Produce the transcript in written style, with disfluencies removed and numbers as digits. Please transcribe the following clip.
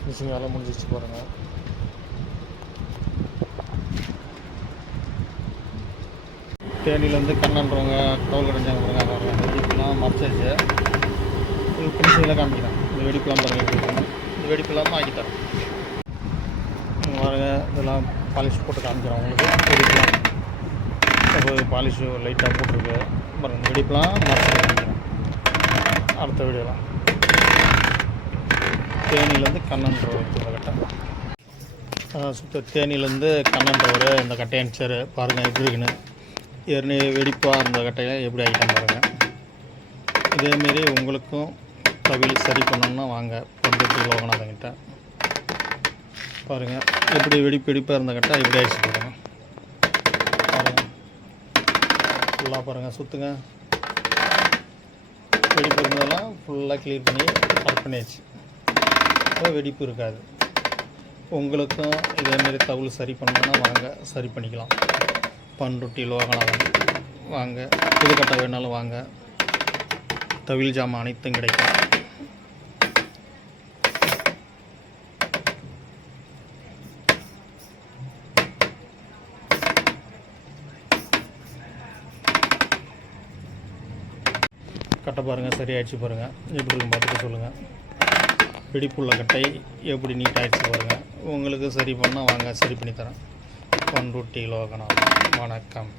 Finishing வேலை முடிஞ்சிச்சு பாருங்கள். தேனிலேருந்து கண்ணன்றவங்க டவுல் கடைஞ்சாங்க பாருங்கள். பாருங்கள் வெடிப்புலாம் மறைச்சாச்சு. இது ஃபினிஷிங்கில் காமிக்கிறேன். இந்த வெடிப்புலாம் பாருங்கள். இந்த வெடிப்பு இல்லாமல் ஆக்கித்தரேன் பாருங்கள். இதெல்லாம் பாலிஷ் போட்டு காமிக்கிறேன் உங்களுக்கு. வெடிப்புலாம் இப்போ பாலிஷ் லைட்டாக போட்டிருக்கு பாருங்கள். இந்த வெடிப்புலாம் மறைச்சி காமிக்கிறேன் அடுத்த வீடியோலாம். தேனிலேருந்து கண்ணன்றவர் இந்த கட்டை சுத்த தேனிலேருந்து கண்ணன்றவர் இந்த கட்டையை அனுப்பிச்சார் பாருங்கள். எப்படி இருக்குன்னு ஏற்கனவே வெடிப்பாக இருந்த கட்டையை எப்படி ஆகிட்டேன் பாருங்கள். இதேமாரி உங்களுக்கும் தவில் சரி பண்ணணுன்னா வாங்க பண்ருட்டி லோகநாதன்கிட்ட பாருங்கள். எப்படி வெடிப்பாக இருந்த கட்டை எப்படி ஆகிடுச்சு பாருங்கள். பாருங்கள் ஃபுல்லாக பாருங்கள். சுற்றுங்க. வெடிப்பு இருந்ததெல்லாம் ஃபுல்லாக க்ளீன் பண்ணி கட் பண்ணியாச்சு. வெடிப்பு இருக்காது. உங்களுக்கும் இதேமாரி தவில் சரி பண்ணணுன்னா வாங்க சரி பண்ணிக்கலாம். பண்ருட்டி லோகநாதன் வாங்க. புதுக்கட்டை வேணாலும் வாங்க. தவில் ஜாமான் அனைத்தும் கிடைக்கும். கட்டை பாருங்கள் சரியாயிடுச்சு பாருங்கள். எப்படி இருக்குன்னு பார்த்துட்டு சொல்லுங்கள். வெடிப்புள்ள கட்டை எப்படி நீட்டாகிடுச்சு பாருங்கள். உங்களுக்கு சரி பண்ணால் வாங்க சரி பண்ணித்தரேன். பண்ருட்டி லோகநாதன். வணக்கம்.